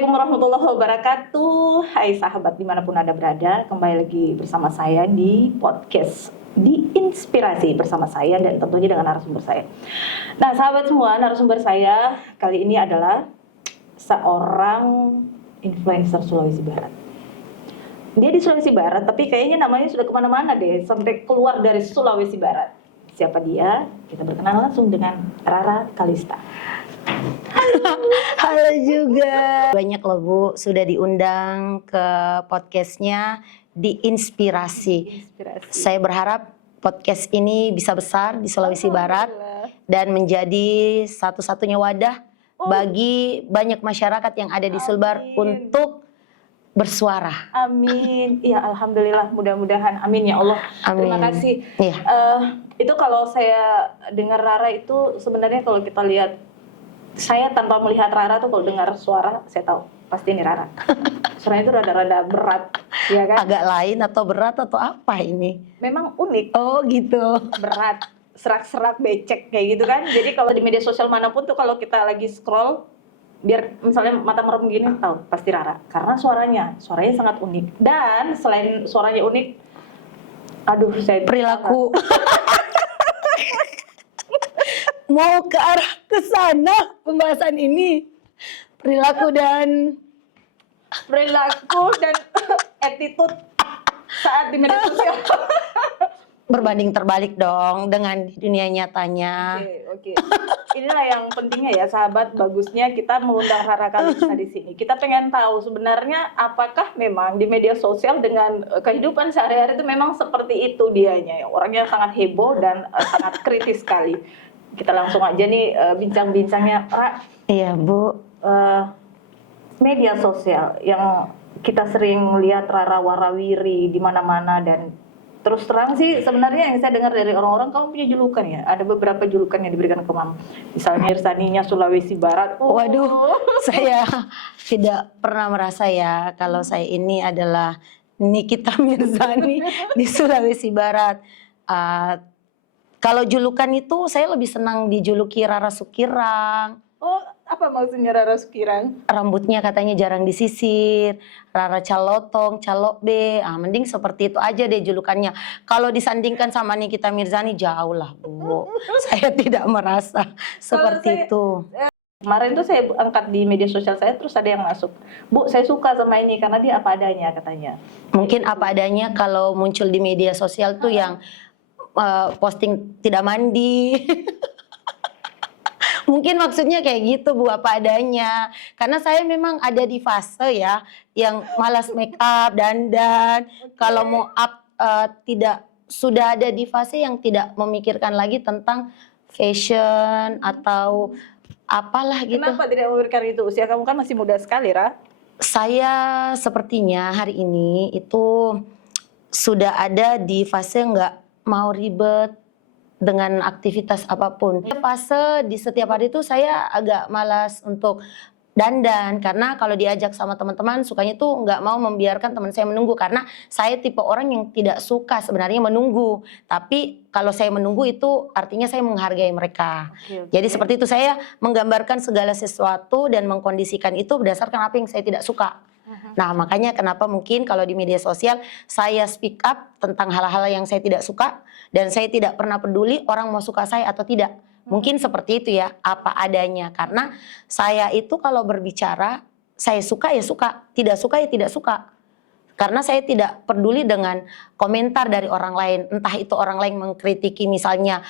Assalamualaikum warahmatullahi wabarakatuh. Hai sahabat dimanapun Anda berada, kembali lagi bersama saya di podcast di Inspirasi bersama saya dan tentunya dengan narasumber saya. Nah sahabat semua, narasumber saya kali ini adalah seorang influencer Sulawesi Barat. Dia di Sulawesi Barat, tapi kayaknya namanya sudah kemana-mana deh, sampai keluar dari Sulawesi Barat. Siapa dia? Kita berkenalan langsung dengan Rara Kalista. Halo juga. Banyak loh Bu, sudah diundang ke podcastnya di Inspirasi. Saya berharap podcast ini bisa besar di Sulawesi Barat dan menjadi satu-satunya wadah bagi banyak masyarakat yang ada di Sulbar untuk bersuara. Amin. Ya alhamdulillah, mudah-mudahan. Amin ya Allah. Amin. Terima kasih. Iya. Itu kalau saya dengar Rara itu sebenarnya kalau kita lihat, saya tanpa melihat Rara tuh kalau dengar suara saya tahu pasti ini Rara. Suaranya itu rada-rada berat, ya kan? Agak lain atau berat atau apa ini? Memang unik. Oh gitu. Berat, serak-serak, becek kayak gitu kan. Jadi kalau di media sosial manapun tuh kalau kita lagi scroll, biar misalnya mata merem gini tahu pasti Rara. Karena suaranya sangat unik. Dan selain suaranya unik, aduh saya Perilaku. Mau ke arah ke sana pembahasan ini. Perilaku dan attitude saat di media sosial. berbanding terbalik dong dengan dunia nyatanya. Oke. Inilah yang pentingnya ya sahabat, bagusnya kita mengundang Rara Kalista di sini. Kita pengen tahu sebenarnya apakah memang di media sosial dengan kehidupan sehari-hari itu memang seperti itu dianya. Orangnya sangat heboh dan sangat kritis sekali. Kita langsung aja nih bincang-bincangnya, Ra. Iya Bu. Media sosial yang kita sering lihat Rara warawiri di mana-mana, dan terus terang sih sebenarnya yang saya dengar dari orang-orang, kamu punya julukan ya. Ada beberapa julukan yang diberikan ke Mam. Misalnya Irsaninya Sulawesi Barat. Waduh, saya tidak pernah merasa ya kalau saya ini adalah Nikita Mirzani di Sulawesi Barat. Kalau julukan itu saya lebih senang dijuluki Rara Sukirang. Oh, apa maksudnya Rara Sukirang? Rambutnya katanya jarang disisir, Rara Calotong, Calok B, mending seperti itu aja deh julukannya. Kalau disandingkan sama Nikita Mirzani jauh lah Bu, saya tidak merasa seperti itu. Kemarin tuh saya angkat di media sosial saya, terus ada yang masuk, Bu saya suka sama ini karena dia apa adanya katanya. Mungkin apa adanya kalau muncul di media sosial tuh yang posting tidak mandi. Mungkin maksudnya kayak gitu Bu, apa adanya. Karena saya memang ada di fase ya yang malas make up, dandan. Kalau mau up sudah ada di fase yang tidak memikirkan lagi tentang fashion atau apalah gitu. Kenapa tidak memikirkan itu? Usia kamu kan masih muda sekali, Ra. Saya sepertinya hari ini itu sudah ada di fase nggak mau ribet dengan aktivitas apapun. Fase di setiap hari itu saya agak malas untuk dandan, karena kalau diajak sama teman-teman sukanya tuh nggak mau membiarkan teman saya menunggu, karena saya tipe orang yang tidak suka sebenarnya menunggu. Tapi kalau saya menunggu itu artinya saya menghargai mereka. Jadi seperti itu, saya menggambarkan segala sesuatu dan mengkondisikan itu berdasarkan apa yang saya tidak suka. Nah makanya kenapa mungkin kalau di media sosial saya speak up tentang hal-hal yang saya tidak suka, dan saya tidak pernah peduli orang mau suka saya atau tidak. Mungkin seperti itu ya, apa adanya. Karena saya itu kalau berbicara, saya suka ya suka, tidak suka ya tidak suka. Karena saya tidak peduli dengan komentar dari orang lain. Entah itu orang lain mengkritiki misalnya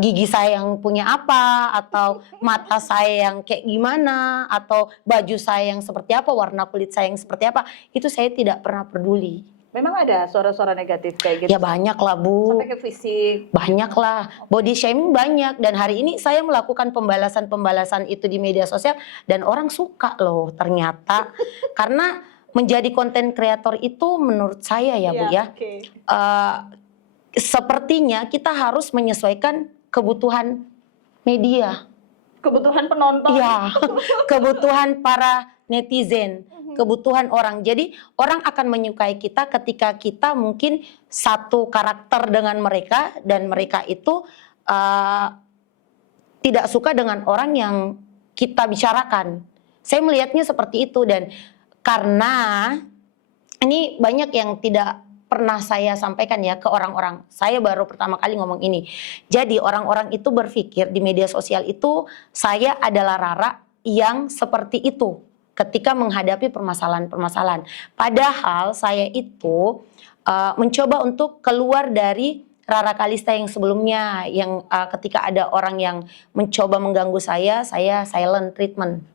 gigi saya yang punya apa, atau mata saya yang kayak gimana, atau baju saya yang seperti apa, warna kulit saya yang seperti apa. Itu saya tidak pernah peduli. Memang ada suara-suara negatif kayak gitu? Ya banyak lah Bu. Sampai ke fisik? Banyak lah, body shaming banyak. Dan hari ini saya melakukan pembalasan-pembalasan itu di media sosial, dan orang suka loh ternyata. Karena menjadi konten kreator itu menurut saya ya Bu ya, sepertinya kita harus menyesuaikan kebutuhan media. Kebutuhan penonton? Iya, kebutuhan para netizen. Kebutuhan orang. Jadi orang akan menyukai kita ketika kita mungkin satu karakter dengan mereka, dan mereka itu tidak suka dengan orang yang kita bicarakan. Saya melihatnya seperti itu, dan karena ini banyak yang tidak pernah saya sampaikan ya ke orang-orang. Saya baru pertama kali ngomong ini. Jadi orang-orang itu berpikir di media sosial itu saya adalah Rara yang seperti itu ketika menghadapi permasalahan-permasalahan. Padahal saya itu mencoba untuk keluar dari Rara Kalista yang sebelumnya, yang ketika ada orang yang mencoba mengganggu saya silent treatment.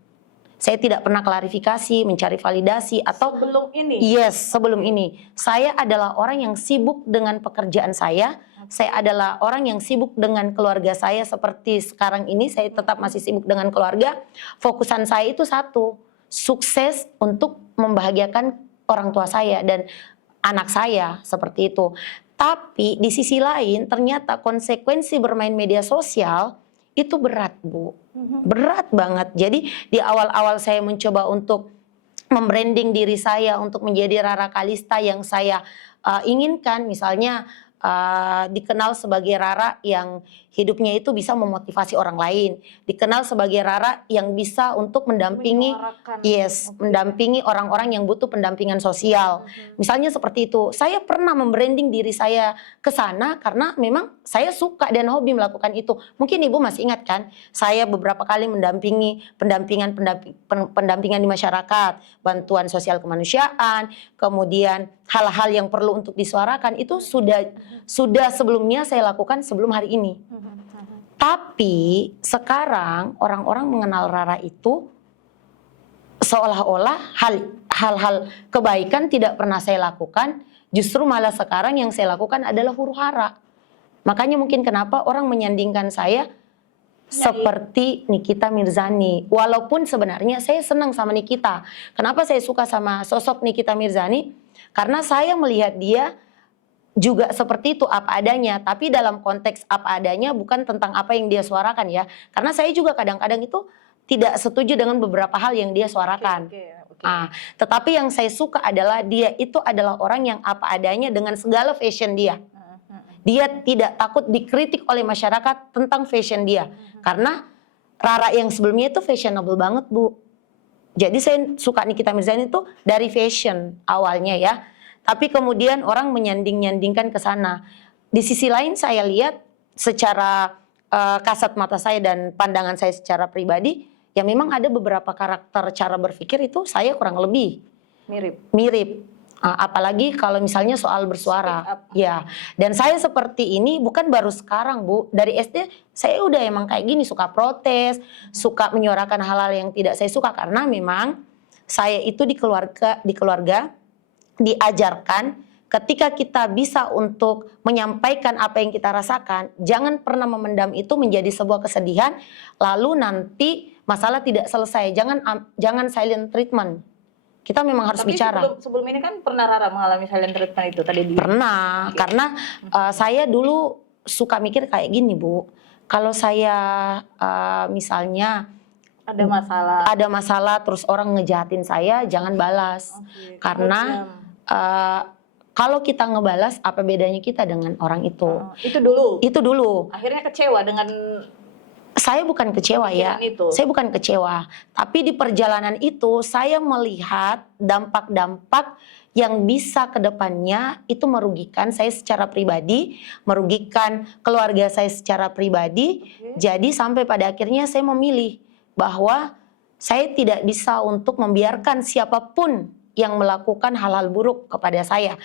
Saya tidak pernah klarifikasi, mencari validasi atau Sebelum ini. yes, sebelum ini. Saya adalah orang yang sibuk dengan pekerjaan saya. Saya adalah orang yang sibuk dengan keluarga saya, seperti sekarang ini saya tetap masih sibuk dengan keluarga. Fokusan saya itu satu, sukses untuk membahagiakan orang tua saya dan anak saya, seperti itu. Tapi di sisi lain ternyata konsekuensi bermain media sosial itu berat, Bu. Berat banget. Jadi di awal-awal saya mencoba untuk membranding diri saya untuk menjadi Rara Kalista yang saya inginkan, misalnya dikenal sebagai Rara yang hidupnya itu bisa memotivasi orang lain, dikenal sebagai Rara yang bisa untuk mendampingi, mendampingi orang-orang yang butuh pendampingan sosial. Misalnya seperti itu. Saya pernah membranding diri saya ke sana karena memang saya suka dan hobi melakukan itu. Mungkin Ibu masih ingat kan, saya beberapa kali mendampingi pendampingan di masyarakat, bantuan sosial kemanusiaan, kemudian hal-hal yang perlu untuk disuarakan itu sudah sebelumnya saya lakukan sebelum hari ini. Tapi sekarang orang-orang mengenal Rara itu seolah-olah hal-hal kebaikan tidak pernah saya lakukan, justru malah sekarang yang saya lakukan adalah huru-hara. Makanya mungkin kenapa orang menyandingkan saya seperti Nikita Mirzani. Walaupun sebenarnya saya senang sama Nikita. Kenapa saya suka sama sosok Nikita Mirzani? Karena saya melihat dia juga seperti itu, apa adanya. Tapi dalam konteks apa adanya bukan tentang apa yang dia suarakan ya. Karena saya juga kadang-kadang itu tidak setuju dengan beberapa hal yang dia suarakan. Tetapi yang saya suka adalah dia itu adalah orang yang apa adanya dengan segala fashion dia. Dia tidak takut dikritik oleh masyarakat tentang fashion dia. Karena Rara yang sebelumnya itu fashionable banget, Bu. Jadi saya suka Nikita Mirzani itu dari fashion awalnya ya. Tapi kemudian orang menyanding-nyandingkan ke sana. Di sisi lain saya lihat secara kasat mata saya dan pandangan saya secara pribadi, ya memang ada beberapa karakter cara berpikir itu saya kurang lebih mirip. Apalagi kalau misalnya soal bersuara. Ya. Dan saya seperti ini bukan baru sekarang, Bu. Dari SD saya udah emang kayak gini, suka protes, suka menyuarakan hal-hal yang tidak saya suka karena memang saya itu di keluarga diajarkan ketika kita bisa untuk menyampaikan apa yang kita rasakan, jangan pernah memendam itu menjadi sebuah kesedihan, lalu nanti masalah tidak selesai. Jangan silent treatment. Kita memang harus bicara. Sebelum ini kan pernah Rara mengalami silent treatment itu tadi? Pernah, karena saya dulu suka mikir kayak gini, Bu. Kalau saya misalnya ada masalah terus orang ngejahatin saya, jangan balas. Karena kalau kita ngebalas, apa bedanya kita dengan orang itu? Itu dulu. Akhirnya kecewa dengan. Saya bukan kecewa ya. Saya bukan kecewa. Tapi di perjalanan itu saya melihat dampak-dampak yang bisa ke depannya itu merugikan saya secara pribadi, merugikan keluarga saya secara pribadi. Jadi sampai pada akhirnya saya memilih bahwa saya tidak bisa untuk membiarkan siapapun yang melakukan hal-hal buruk kepada saya.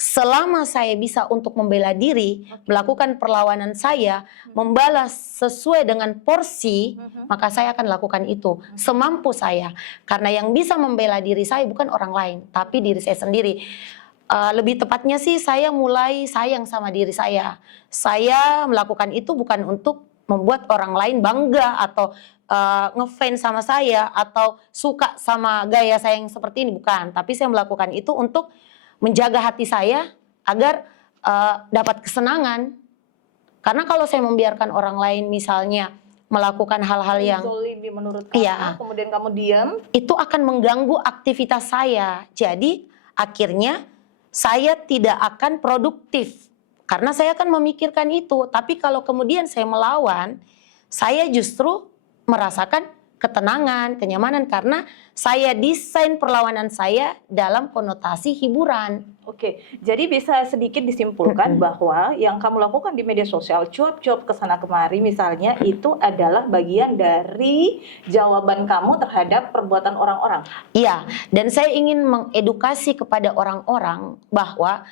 Selama saya bisa untuk membela diri, melakukan perlawanan saya, membalas sesuai dengan porsi, maka saya akan lakukan itu semampu saya. Karena yang bisa membela diri saya bukan orang lain, tapi diri saya sendiri. Lebih tepatnya sih saya mulai sayang sama diri saya. Saya melakukan itu bukan untuk membuat orang lain bangga atau ngefans sama saya atau suka sama gaya saya yang seperti ini, bukan. Tapi saya melakukan itu untuk menjaga hati saya agar dapat kesenangan. Karena kalau saya membiarkan orang lain misalnya melakukan hal-hal yang zolimi menurut kamu, kemudian kamu diam, itu akan mengganggu aktivitas saya. Jadi akhirnya saya tidak akan produktif karena saya akan memikirkan itu. Tapi kalau kemudian saya melawan, saya justru merasakan ketenangan, kenyamanan karena saya desain perlawanan saya dalam konotasi hiburan. Oke, jadi bisa sedikit disimpulkan bahwa yang kamu lakukan di media sosial, cuap-cuap kesana kemari misalnya, itu adalah bagian dari jawaban kamu terhadap perbuatan orang-orang. Iya, dan saya ingin mengedukasi kepada orang-orang bahwa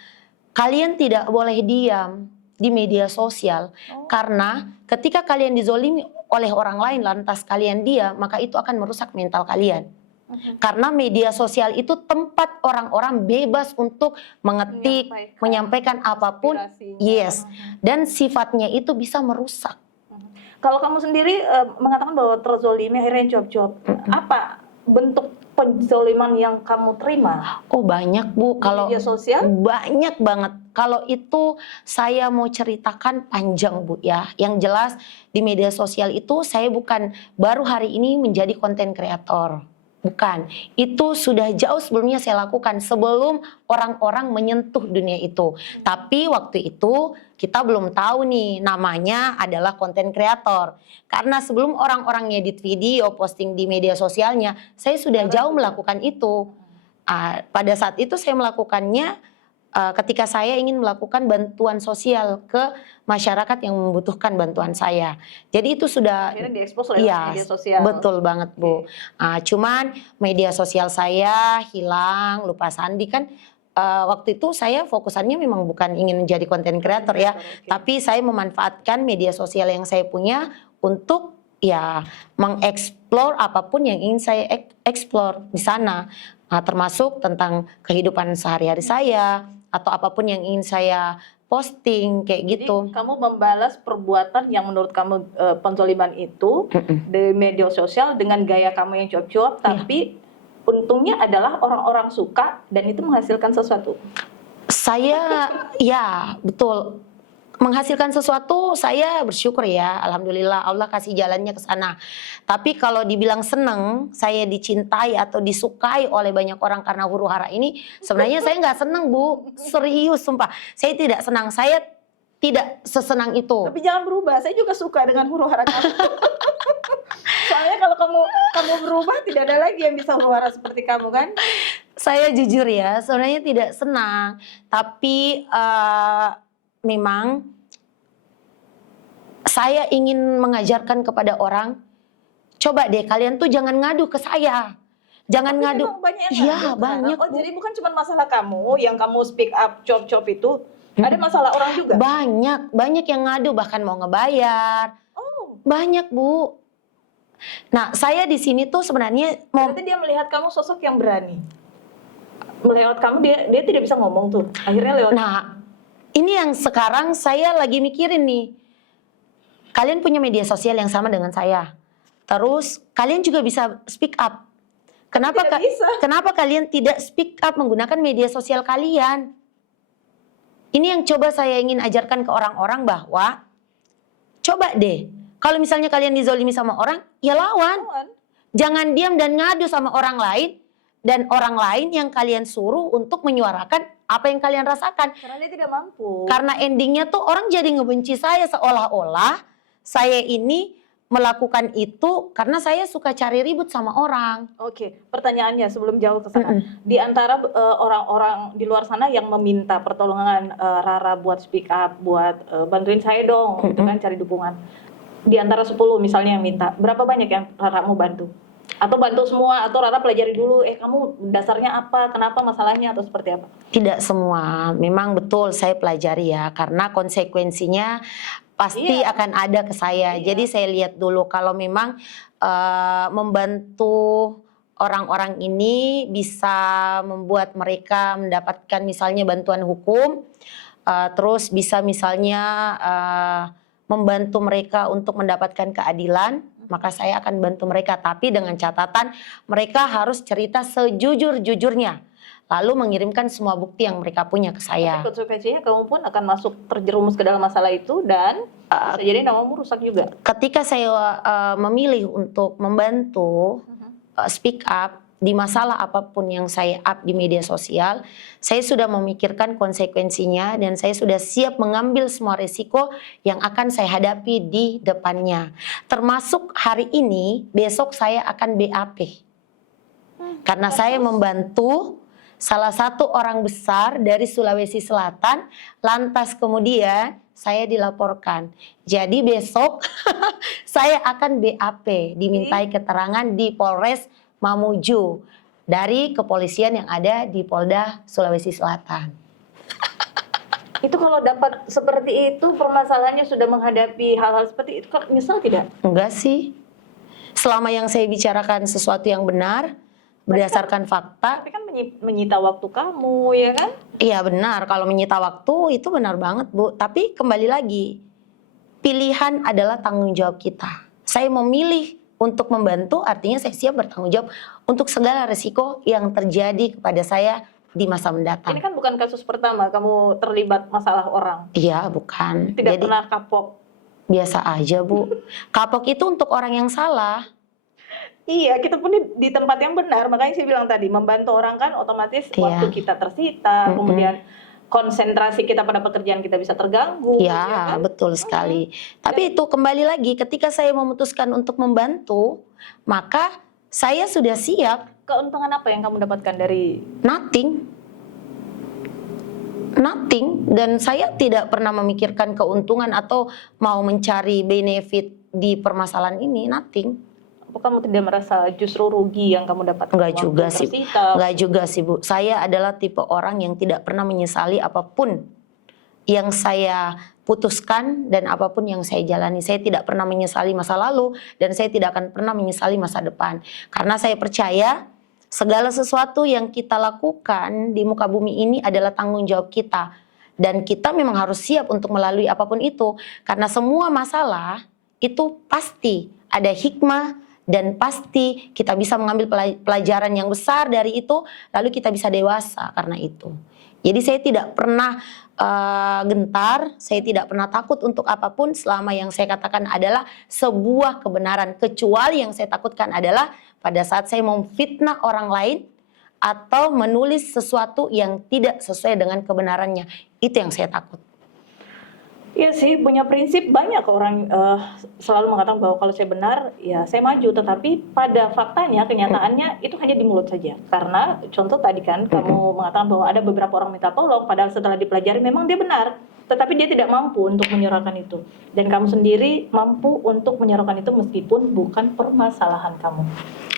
kalian tidak boleh diam di media sosial karena ketika kalian dizolimi oleh orang lain lantas kalian diam, maka itu akan merusak mental kalian. Karena media sosial itu tempat orang-orang bebas untuk mengetik, menyampaikan apapun, yes, dan sifatnya itu bisa merusak. Kalau kamu sendiri mengatakan bahwa terzolimi akhirnya cuap-cuap, apa bentuk penzoliman yang kamu terima? Oh banyak Bu, kalau media sosial? Banyak banget. Kalau itu saya mau ceritakan panjang Bu ya. Yang jelas di media sosial itu saya bukan baru hari ini menjadi konten kreator. Bukan, itu sudah jauh sebelumnya saya lakukan sebelum orang-orang menyentuh dunia itu. Tapi waktu itu kita belum tahu nih namanya adalah konten kreator. Karena sebelum orang-orang ngedit video, posting di media sosialnya, saya sudah jauh melakukan itu. Pada saat itu saya melakukannya ketika saya ingin melakukan bantuan sosial ke masyarakat yang membutuhkan bantuan saya. Jadi itu sudah akhirnya diekspos oleh media sosial. Betul banget Bu. Cuman media sosial saya hilang, lupa sandi kan. Waktu itu saya fokusannya memang bukan ingin menjadi konten kreator ya, tapi saya memanfaatkan media sosial yang saya punya untuk ya mengeksplor apapun yang ingin saya eksplor di sana. Termasuk tentang kehidupan sehari-hari saya atau apapun yang ingin saya posting kayak gitu. Jadi kamu membalas perbuatan yang menurut kamu penzoliman itu di media sosial dengan gaya kamu yang cuap-cuap, tapi untungnya adalah orang-orang suka dan itu menghasilkan sesuatu. Saya ya betul menghasilkan sesuatu, saya bersyukur ya, alhamdulillah Allah kasih jalannya ke sana. Tapi kalau dibilang seneng, saya dicintai atau disukai oleh banyak orang karena huru hara ini, sebenarnya saya nggak seneng Bu, serius sumpah. Saya tidak senang, saya tidak sesenang itu. Tapi jangan berubah, saya juga suka dengan huru hara kamu. Soalnya kalau kamu berubah, tidak ada lagi yang bisa huru hara seperti kamu kan? Saya jujur ya, sebenarnya tidak senang, tapi memang saya ingin mengajarkan kepada orang, coba deh kalian tuh jangan ngadu ke saya. Jangan ngadu. Iya banyak. Oh jadi bukan cuma masalah kamu yang kamu speak up cop-cop itu, ada masalah orang juga? Banyak yang ngadu bahkan mau ngebayar. Oh. Banyak Bu. Nah saya di sini tuh sebenarnya berarti dia melihat kamu sosok yang berani. Melewat kamu dia tidak bisa ngomong tuh. Akhirnya lewat. Nah ini yang sekarang saya lagi mikirin nih. Kalian punya media sosial yang sama dengan saya. Terus kalian juga bisa speak up. Kenapa kalian tidak speak up menggunakan media sosial kalian? Ini yang coba saya ingin ajarkan ke orang-orang bahwa coba deh, kalau misalnya kalian dizolimi sama orang, ya lawan. Jangan diam dan ngadu sama orang lain dan orang lain yang kalian suruh untuk menyuarakan apa yang kalian rasakan. Karena dia tidak mampu. Karena endingnya tuh orang jadi ngebenci saya seolah-olah saya ini melakukan itu karena saya suka cari ribut sama orang. Oke, pertanyaannya sebelum jauh ke sana. Di antara orang-orang di luar sana yang meminta pertolongan Rara buat speak up, buat bantuin saya dong, gitu kan, cari dukungan. Di antara 10 misalnya yang minta, berapa banyak yang Rara mau bantu? Atau bantu semua, atau Rara pelajari dulu, kamu dasarnya apa, kenapa masalahnya, atau seperti apa? Tidak semua, memang betul saya pelajari ya, karena konsekuensinya pasti akan ada ke saya. Jadi saya lihat dulu kalau memang membantu orang-orang ini bisa membuat mereka mendapatkan misalnya bantuan hukum, terus bisa misalnya membantu mereka untuk mendapatkan keadilan, maka saya akan bantu mereka. Tapi dengan catatan mereka harus cerita sejujur-jujurnya. Lalu mengirimkan semua bukti yang mereka punya ke saya. Tapi konsekuensinya kamu pun akan masuk terjerumus ke dalam masalah itu dan bisa jadi namamu rusak juga. Ketika saya memilih untuk membantu speak up, di masalah apapun yang saya up di media sosial, saya sudah memikirkan konsekuensinya dan saya sudah siap mengambil semua risiko yang akan saya hadapi di depannya. Termasuk hari ini, besok saya akan BAP. Karena saya membantu salah satu orang besar dari Sulawesi Selatan, lantas kemudian saya dilaporkan. Jadi besok saya akan BAP, dimintai keterangan di Polres Mamuju dari kepolisian yang ada di Polda Sulawesi Selatan. Itu kalau dapat seperti itu, permasalahannya sudah menghadapi hal-hal seperti itu, nyesal tidak? Enggak sih. Selama yang saya bicarakan sesuatu yang benar, berdasarkan fakta. Tapi kan menyita waktu kamu, ya kan? Iya benar, kalau menyita waktu itu benar banget Bu. Tapi kembali lagi, pilihan adalah tanggung jawab kita. Saya memilih untuk membantu, artinya saya siap bertanggung jawab untuk segala resiko yang terjadi kepada saya di masa mendatang. Ini kan bukan kasus pertama kamu terlibat masalah orang. Iya, bukan. Tidak Jadi, pernah kapok. biasa aja Bu. Kapok itu untuk orang yang salah. Iya, kita pun di tempat yang benar. Makanya saya bilang tadi, membantu orang kan otomatis waktu kita tersita, kemudian konsentrasi kita pada pekerjaan kita bisa terganggu. Ya, kan? betul sekali. Tapi itu kembali lagi, ketika saya memutuskan untuk membantu, maka saya sudah siap. Keuntungan apa yang kamu dapatkan dari Nothing. Dan saya tidak pernah memikirkan keuntungan atau mau mencari benefit di permasalahan ini. Nothing. Apa kamu tidak merasa justru rugi yang kamu dapatkan? Enggak juga sih. Tersita? Enggak juga sih Bu. Saya adalah tipe orang yang tidak pernah menyesali apapun yang saya putuskan dan apapun yang saya jalani. Saya tidak pernah menyesali masa lalu dan saya tidak akan pernah menyesali masa depan. Karena saya percaya segala sesuatu yang kita lakukan di muka bumi ini adalah tanggung jawab kita. Dan kita memang harus siap untuk melalui apapun itu. Karena semua masalah itu pasti ada hikmah dan pasti kita bisa mengambil pelajaran yang besar dari itu, lalu kita bisa dewasa karena itu. Jadi saya tidak pernah gentar, saya tidak pernah takut untuk apapun selama yang saya katakan adalah sebuah kebenaran. Kecuali yang saya takutkan adalah pada saat saya memfitnah orang lain atau menulis sesuatu yang tidak sesuai dengan kebenarannya. Itu yang saya takut. Iya sih, punya prinsip. Banyak orang selalu mengatakan bahwa kalau saya benar, ya saya maju. Tetapi pada faktanya, kenyataannya itu hanya di mulut saja. Karena contoh tadi kan, kamu mengatakan bahwa ada beberapa orang minta tolong, padahal setelah dipelajari memang dia benar. Tetapi dia tidak mampu untuk menyerahkan itu. Dan kamu sendiri mampu untuk menyerahkan itu meskipun bukan permasalahan kamu.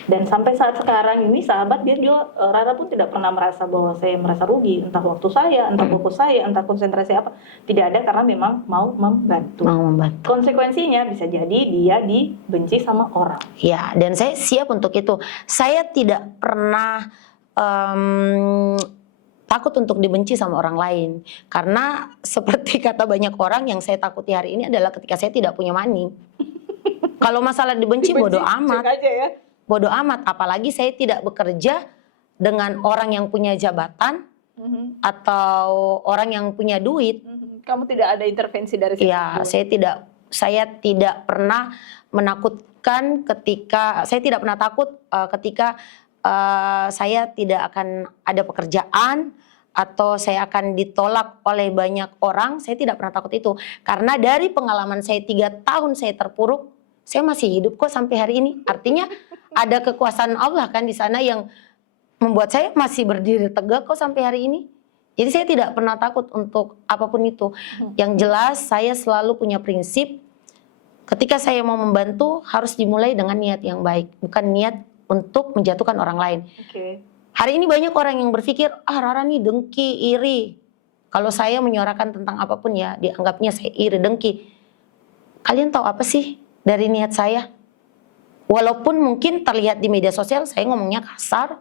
Dan sampai saat sekarang ini sahabat, dia juga Rara pun tidak pernah merasa bahwa saya merasa rugi, entah waktu saya, entah fokus saya, entah konsentrasi apa, tidak ada, karena memang mau membantu. Konsekuensinya bisa jadi dia dibenci sama orang. Ya, dan saya siap untuk itu. Saya tidak pernah takut untuk dibenci sama orang lain, karena seperti kata banyak orang, yang saya takuti hari ini adalah ketika saya tidak punya money. Kalau masalah dibenci bodoh amat. Aja ya. Bodoh amat, apalagi saya tidak bekerja dengan orang yang punya jabatan atau orang yang punya duit. Kamu tidak ada intervensi dari situ? Ya, saya tidak pernah menakutkan ketika, saya tidak pernah takut ketika saya tidak akan ada pekerjaan atau saya akan ditolak oleh banyak orang. Saya tidak pernah takut itu, karena dari pengalaman saya 3 tahun saya terpuruk, saya masih hidup kok sampai hari ini. Artinya ada kekuasaan Allah kan di sana yang membuat saya masih berdiri tegak kok sampai hari ini. Jadi saya tidak pernah takut untuk apapun itu. Yang jelas saya selalu punya prinsip, ketika saya mau membantu harus dimulai dengan niat yang baik, bukan niat untuk menjatuhkan orang lain. Hari ini banyak orang yang berpikir, Rara nih dengki, iri. Kalau saya menyuarakan tentang apapun ya, dianggapnya saya iri, dengki. Kalian tahu apa sih dari niat saya? Walaupun mungkin terlihat di media sosial saya ngomongnya kasar.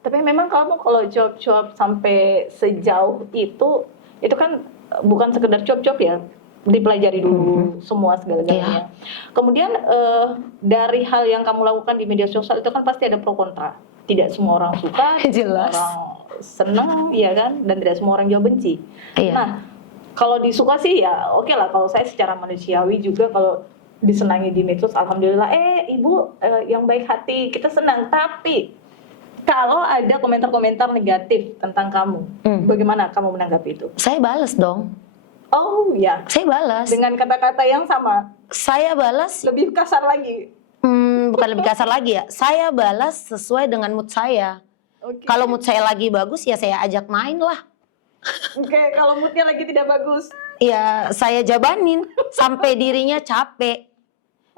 Tapi memang kamu kalau cuap-cuap sampai sejauh itu kan bukan sekedar cuap-cuap ya, dipelajari dulu semua segala-galanya. Kemudian dari hal yang kamu lakukan di media sosial itu kan pasti ada pro kontra. Tidak semua orang suka, Jelas. semua orang senang, ya kan, dan tidak semua orang juga benci. Nah, kalau disuka sih ya oke lah. Kalau saya secara manusiawi juga kalau disenangi di medsos, alhamdulillah, ibu yang baik hati, kita senang. Tapi Kalau ada komentar-komentar negatif tentang kamu, bagaimana kamu menanggapi itu? Saya balas dong. Oh ya, Saya balas. dengan kata-kata yang sama, Saya balas, lebih kasar lagi. bukan lebih kasar lagi ya. Saya balas sesuai dengan mood saya. Oke. Kalau mood saya lagi bagus ya saya ajak main lah. Oke, kalau moodnya lagi tidak bagus. Ya saya jabanin sampai dirinya capek.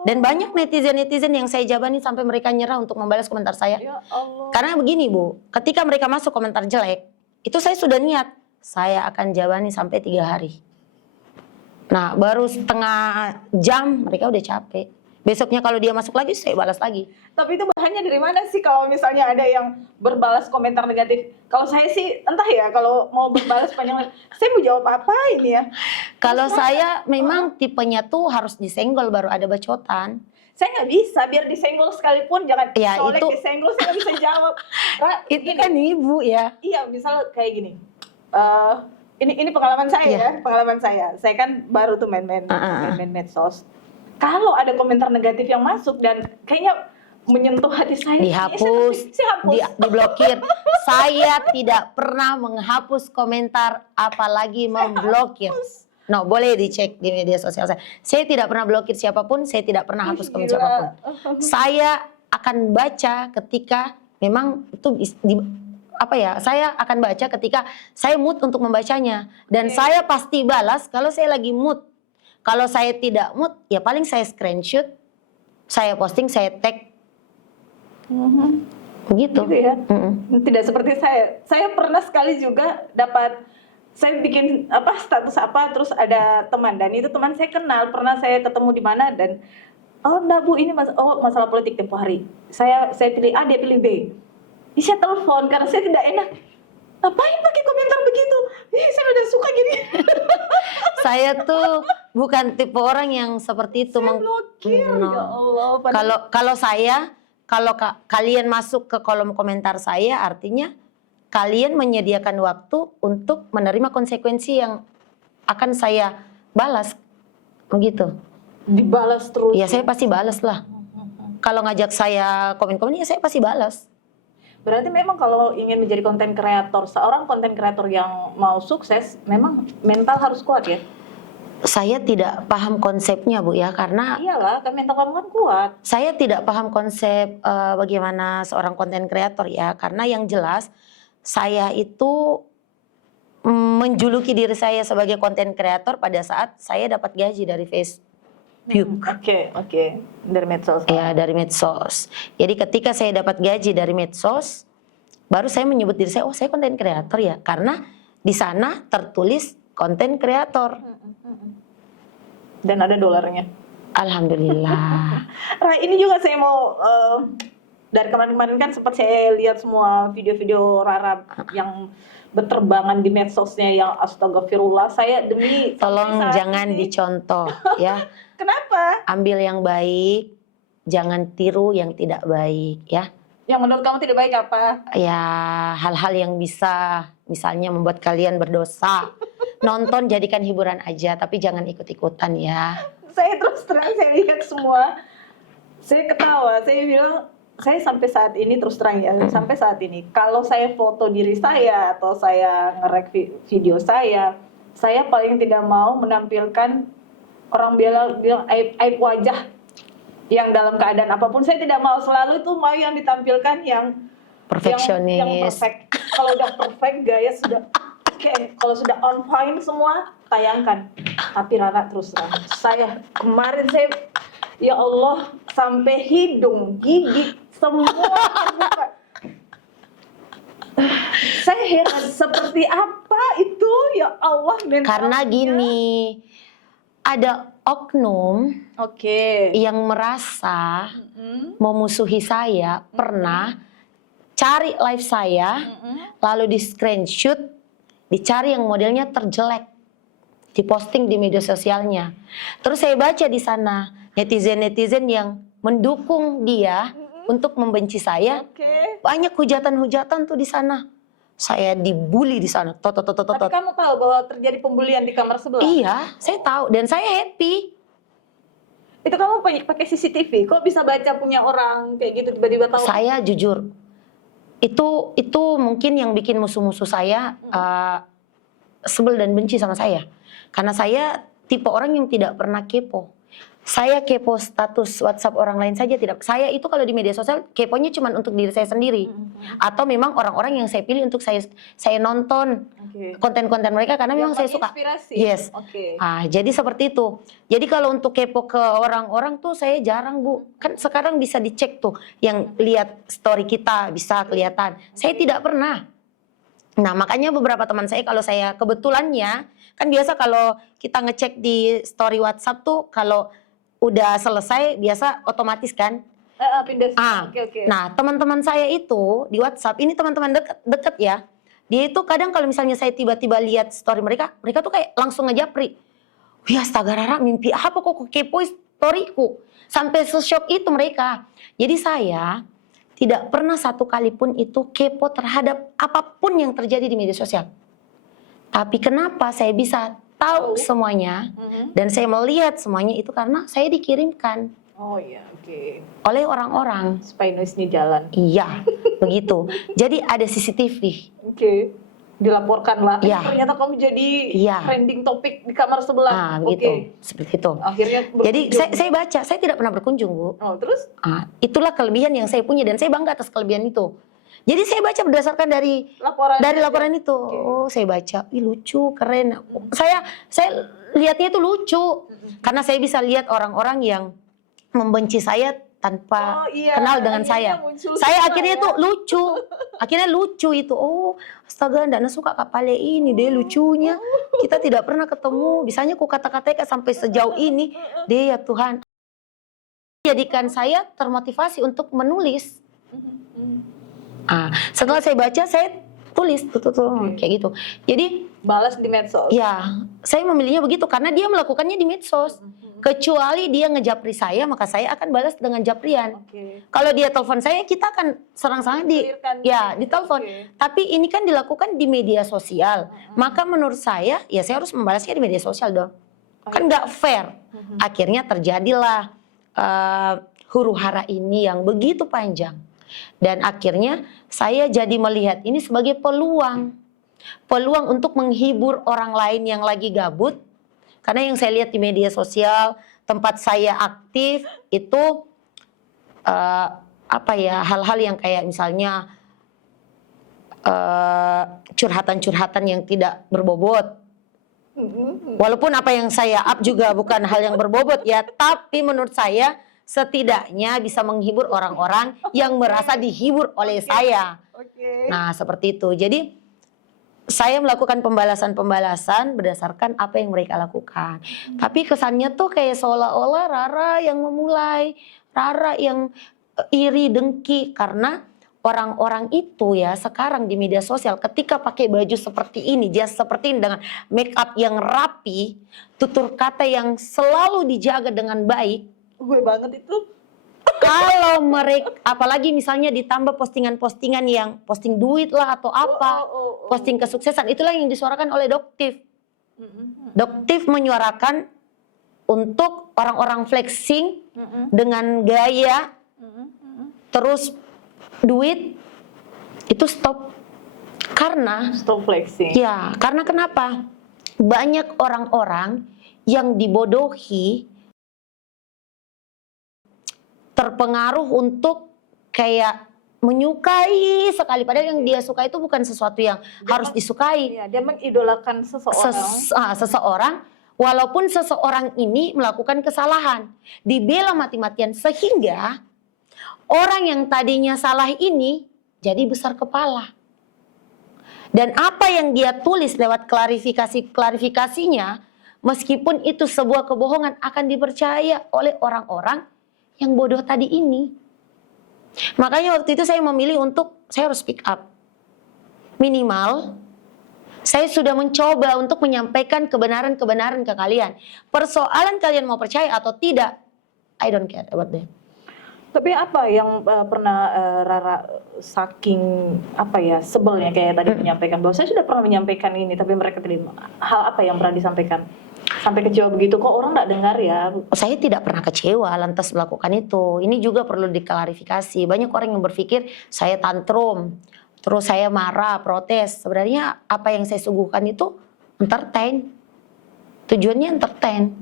Dan banyak netizen-netizen yang saya jabanin sampai mereka nyerah untuk membalas komentar saya. Ya Allah. Karena begini Bu, ketika mereka masuk komentar jelek, itu saya sudah niat, saya akan jabani sampai 3 hari. Nah baru setengah jam mereka udah capek. Besoknya kalau dia masuk lagi, saya balas lagi. Tapi itu bahannya dari mana sih kalau misalnya ada yang berbalas komentar negatif? Kalau saya sih entah ya, kalau mau berbalas panjang, saya mau jawab apa ini ya? Kalau saya memang tipenya tuh harus disenggol baru ada bacotan. Saya nggak bisa, biar disenggol sekalipun jangan Ya, colek itu- disenggol, saya nggak bisa jawab. Itu Gini, kan ibu ya. iya, misal kayak gini. Ini pengalaman saya ya, pengalaman saya. Saya kan baru tuh main-main medsos. Kalau ada komentar negatif yang masuk dan kayaknya menyentuh hati saya, Dihapus, saya hapus. diblokir. Saya tidak pernah menghapus komentar, apalagi memblokir. No, boleh dicek di media sosial saya. Saya tidak pernah blokir siapapun, saya tidak pernah hapus komen Gila. siapapun. Saya akan baca ketika memang itu saya akan baca ketika saya mood untuk membacanya. Dan saya pasti balas kalau saya lagi mood. Kalau saya tidak mood, ya paling saya screenshot, saya posting, saya tag. Begitu. Gitu ya. Tidak seperti saya. Saya pernah sekali juga dapat, saya bikin status terus ada teman, dan itu teman saya kenal, pernah saya ketemu di mana, dan enggak Bu, ini masalah politik tempo hari. Saya pilih A, dia pilih B. Saya telepon karena saya tidak enak. Ngapain pakai komentar begitu? Saya udah suka gini. Saya tuh bukan tipe orang yang seperti itu. Saya blokir, ya Allah. Kalau kalian masuk ke kolom komentar saya, artinya kalian menyediakan waktu untuk menerima konsekuensi yang akan saya balas, begitu. Dibalas terus. Ya saya pasti balas lah. Kalau ngajak saya komen-komen, ya saya pasti balas. Berarti memang kalau ingin menjadi konten kreator, seorang konten kreator yang mau sukses, memang mental harus kuat ya? Saya tidak paham konsepnya Bu ya, karena Iyalah, kan mental kamu kan kuat. saya tidak paham konsep bagaimana seorang konten kreator ya, karena yang jelas saya itu menjuluki diri saya sebagai konten kreator pada saat saya dapat gaji dari Facebook. Oke. Dari medsos. Ya, dari medsos. Jadi ketika saya dapat gaji dari medsos, baru saya menyebut diri saya, oh saya konten kreator ya, karena di sana tertulis konten kreator. Dan ada dolarnya. Alhamdulillah. Nah, ini juga saya mau dari kemarin-kemarin kan sempat saya lihat semua video-video Rara yang berterbangan di medsosnya yang astagfirullah. Saya demi Tolong saat jangan ini- dicontoh ya. Kenapa? Ambil yang baik, jangan tiru yang tidak baik ya. Yang menurut kamu tidak baik apa? Ya hal-hal yang bisa misalnya membuat kalian berdosa. Nonton jadikan hiburan aja, tapi jangan ikut-ikutan ya. Saya terus terang saya lihat semua, saya ketawa, saya bilang, saya sampai saat ini terus terang ya, sampai saat ini kalau saya foto diri saya atau saya nge-rec video saya paling tidak mau menampilkan orang bilang aib wajah yang dalam keadaan apapun. Saya tidak mau, selalu itu mau yang ditampilkan yang Perfeksionis. yang perfect. Kalau udah perfect, gaya sudah oke, kalau sudah on point semua tayangkan. Tapi Rara terus terang, saya kemarin ya Allah, sampai hidung, gigi semua terbuka. Saya heran, seperti apa itu ya Allah mentalnya. Karena gini, ada oknum Oke. yang merasa memusuhi saya, pernah cari live saya, lalu di screenshot, dicari yang modelnya terjelek, diposting di media sosialnya. Terus saya baca di sana netizen-netizen yang mendukung dia untuk membenci saya. Oke. Banyak hujatan-hujatan tuh di sana. Saya dibully di sana. Tapi kamu tahu bahwa terjadi pembulian di kamar sebelah? Iya, saya tahu dan saya happy. Itu kamu pakai CCTV, kok bisa baca punya orang kayak gitu tiba-tiba tahu? Saya jujur, itu mungkin yang bikin musuh-musuh saya sebel dan benci sama saya. Karena saya tipe orang yang tidak pernah kepo. Saya kepo status WhatsApp orang lain saja tidak. Saya itu kalau di media sosial keponya cuma untuk diri saya sendiri. Atau memang orang-orang yang saya pilih untuk saya nonton konten-konten mereka karena memang saya suka. Inspirasi. Yes. Jadi seperti itu. Jadi kalau untuk kepo ke orang-orang tuh saya jarang, Bu. Kan sekarang bisa dicek tuh yang lihat story kita bisa kelihatan. Saya tidak pernah. Nah, makanya beberapa teman saya kalau saya kebetulannya kan biasa kalau kita ngecek di story WhatsApp tuh kalau udah selesai biasa otomatis kan. Pindah. Nah, teman-teman saya itu di WhatsApp ini teman-teman deket ya. Dia itu kadang kalau misalnya saya tiba-tiba lihat story mereka tuh kayak langsung ngejapri. Wih, astaga Rara, mimpi apa kok kepo storyku? Sampai se-shock itu mereka. Jadi saya tidak pernah satu kali pun itu kepo terhadap apapun yang terjadi di media sosial. Tapi kenapa saya bisa tahu semuanya dan saya melihat semuanya itu karena saya dikirimkan oleh orang-orang supaya noise-nya jalan. Iya, begitu. Jadi ada CCTV. Dilaporkan lah. Ya. Ternyata kamu jadi trending topik di kamar sebelah. Begitu. Seperti itu. Akhirnya jadi saya baca, saya tidak pernah berkunjung, Bu. Terus? Itulah kelebihan yang saya punya dan saya bangga atas kelebihan itu. Jadi saya baca berdasarkan dari laporan itu. Saya baca, lucu, keren. Saya lihatnya itu lucu. Karena saya bisa lihat orang-orang yang membenci saya tanpa kenal dengan saya. Saya akhirnya itu lucu. Akhirnya lucu itu. Astaga, Ndana suka kapale ini deh lucunya. Kita tidak pernah ketemu. Bisanya ku kata-katakan sampai sejauh ini. Deh ya Tuhan. Jadikan saya termotivasi untuk menulis. Setelah saya baca, saya tulis kayak gitu. Jadi balas di medsos. Ya, saya memilihnya begitu karena dia melakukannya di medsos. Kecuali dia ngejapri saya, maka saya akan balas dengan japrian. Kalau dia telepon saya, kita akan serang-serang di telepon. Tapi ini kan dilakukan di media sosial. Maka menurut saya, ya saya harus membalasnya di media sosial dong. Kan nggak fair. Akhirnya terjadilah huru-hara ini yang begitu panjang. Dan akhirnya saya jadi melihat ini sebagai peluang untuk menghibur orang lain yang lagi gabut. Karena yang saya lihat di media sosial, tempat saya aktif itu hal-hal yang kayak misalnya curhatan-curhatan yang tidak berbobot. Walaupun apa yang saya up juga bukan hal yang berbobot ya, tapi menurut saya setidaknya bisa menghibur orang-orang yang merasa dihibur oleh saya. Nah, seperti itu. Jadi saya melakukan pembalasan berdasarkan apa yang mereka lakukan. Tapi kesannya tuh kayak seolah-olah Rara yang memulai, Rara yang iri, dengki. Karena orang-orang itu ya sekarang di media sosial ketika pakai baju seperti ini, jas seperti ini dengan make up yang rapi, tutur kata yang selalu dijaga dengan baik. Gue banget itu. Kalau mereka, apalagi misalnya ditambah postingan-postingan yang posting duit lah atau apa, posting kesuksesan, itulah yang disuarakan oleh Doktif. Doktif menyuarakan untuk orang-orang flexing dengan gaya, terus duit, itu stop. Karena stop flexing. Ya, karena kenapa? Banyak orang-orang yang dibodohi, terpengaruh untuk kayak menyukai sekali, padahal yang dia suka itu bukan sesuatu yang harus disukai. Dia mengidolakan seseorang. Seseorang, walaupun seseorang ini melakukan kesalahan, dibela mati-matian sehingga orang yang tadinya salah ini jadi besar kepala. Dan apa yang dia tulis lewat klarifikasinya, meskipun itu sebuah kebohongan, akan dipercaya oleh orang-orang yang bodoh tadi ini. Makanya waktu itu saya memilih untuk saya harus speak up. Minimal saya sudah mencoba untuk menyampaikan kebenaran-kebenaran ke kalian. Persoalan kalian mau percaya atau tidak, I don't care about that. Tapi apa yang pernah Rara saking sebelnya kayak tadi menyampaikan bahwa saya sudah pernah menyampaikan ini tapi mereka tidak. Hal apa yang pernah disampaikan? Sampai kecewa begitu, kok orang nggak dengar ya? Saya tidak pernah kecewa lantas melakukan itu. Ini juga perlu diklarifikasi. Banyak orang yang berpikir saya tantrum, terus saya marah, protes. Sebenarnya apa yang saya suguhkan itu entertain. Tujuannya entertain.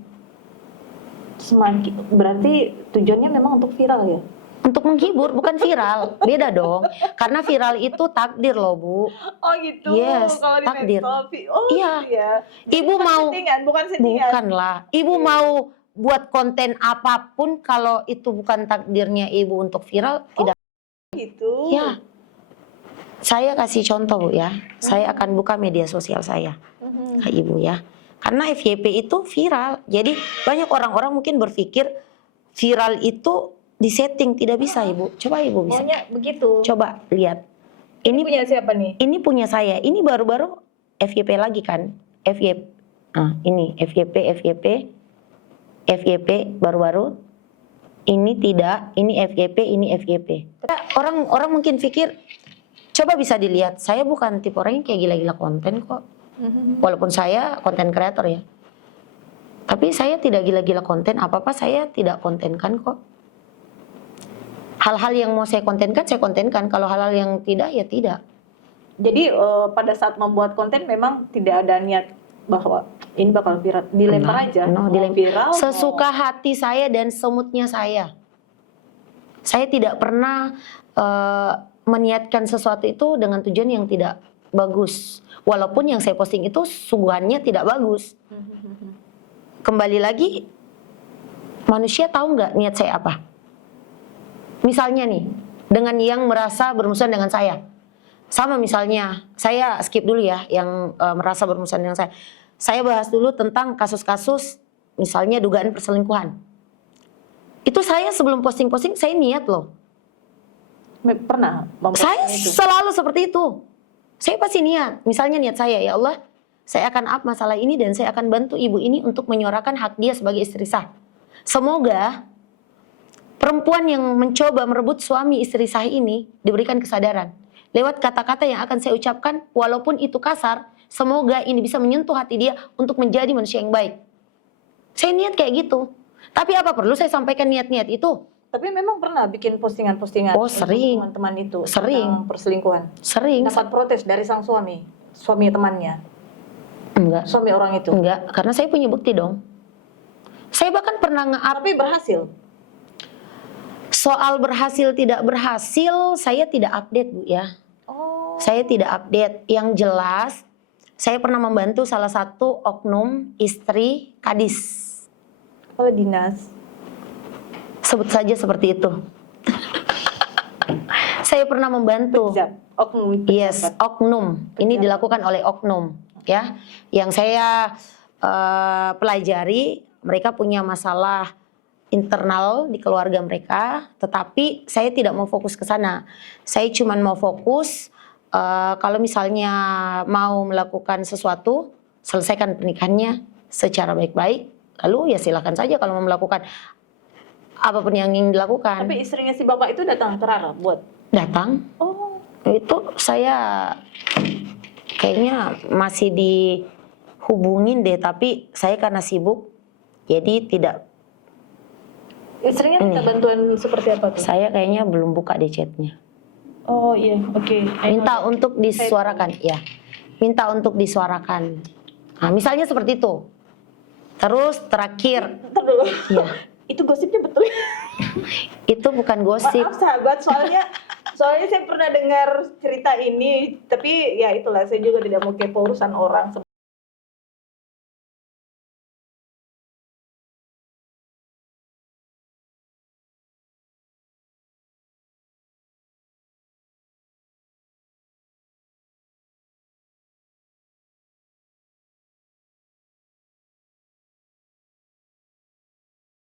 Berarti tujuannya memang untuk viral ya? Untuk menghibur, bukan viral. Beda dong. Karena viral itu takdir loh, Bu. Oh gitu. Yes, Kalau di takdir. medsos, oh Iya. iya. Ibu bukan mau settingan, bukan settingan. Bukanlah. Ibu mau buat konten apapun kalau itu bukan takdirnya ibu untuk viral, tidak. Gitu. Ya. Saya kasih contoh, Bu ya. Saya akan buka media sosial saya ke ibu ya. Karena FYP itu viral. Jadi banyak orang-orang mungkin berpikir viral itu disetting, tidak bisa Ibu. Coba Ibu bisa. Maunya begitu. Coba lihat. Ini punya siapa nih? Ini punya saya. Ini baru-baru FYP lagi kan? FYP. Nah, ini FYP baru-baru. Ini tidak, ini FYP. Orang mungkin pikir, coba bisa dilihat, saya bukan tipe orang yang kayak gila-gila konten kok. Walaupun saya konten kreator ya. Tapi saya tidak gila-gila konten, apa-apa saya tidak kontenkan kok. Hal-hal yang mau saya kontenkan, kalau hal-hal yang tidak, ya tidak. Jadi pada saat membuat konten memang tidak ada niat bahwa ini bakal viral, dilempar aja. Dilempar. Viral, sesuka hati saya dan semutnya saya. Saya tidak pernah meniatkan sesuatu itu dengan tujuan yang tidak bagus. Walaupun yang saya posting itu sungguhannya tidak bagus. Kembali lagi, manusia tahu nggak niat saya apa? Misalnya nih, dengan yang merasa bermusuhan dengan saya. Sama misalnya, saya skip dulu ya yang merasa bermusuhan dengan saya. Saya bahas dulu tentang kasus-kasus misalnya dugaan perselingkuhan. Itu saya sebelum posting-posting, saya niat loh. Pernah? Saya selalu seperti itu. Saya pasti niat. Misalnya niat saya, ya Allah, saya akan up masalah ini dan saya akan bantu ibu ini untuk menyuarakan hak dia sebagai istri sah. Semoga perempuan yang mencoba merebut suami istri sah ini diberikan kesadaran. Lewat kata-kata yang akan saya ucapkan, walaupun itu kasar, semoga ini bisa menyentuh hati dia untuk menjadi manusia yang baik. Saya niat kayak gitu. Tapi apa perlu saya sampaikan niat-niat itu? Tapi memang pernah bikin postingan-postingan sering. Teman-teman itu Sering. tentang perselingkuhan. Sering. Dapat protes dari sang suami temannya. Enggak. Suami orang itu. Enggak, karena saya punya bukti dong. Saya bahkan pernah nge-up. Tapi berhasil. Soal berhasil tidak berhasil, saya tidak update Bu ya. Oh. Saya tidak update. Yang jelas, saya pernah membantu salah satu oknum istri kadis. Kepala dinas. Sebut saja seperti itu. Saya pernah membantu. Oknum. Yes, oknum. Ini dilakukan oleh oknum, ya. Yang saya pelajari, mereka punya masalah internal di keluarga mereka, tetapi saya tidak mau fokus ke sana. Saya cuma mau fokus kalau misalnya mau melakukan sesuatu, selesaikan pernikahannya secara baik-baik. Lalu ya silakan saja kalau mau melakukan apapun yang ingin dilakukan. Tapi istrinya si bapak itu datang ke Rara buat? Datang. Oh. Itu saya kayaknya masih dihubungin deh, tapi saya karena sibuk, jadi tidak. Istrinya minta bantuan seperti apa tuh? Saya kayaknya belum buka deh chatnya. Oh iya, oke. Minta untuk disuarakan, ya. Minta untuk disuarakan. Nah, misalnya seperti itu. Terus terakhir. Ntar dulu. Ya. Itu gosipnya betul. Itu bukan gosip. Maaf sahabat, soalnya saya pernah dengar cerita ini, tapi ya itulah, saya juga tidak mau kepo urusan orang.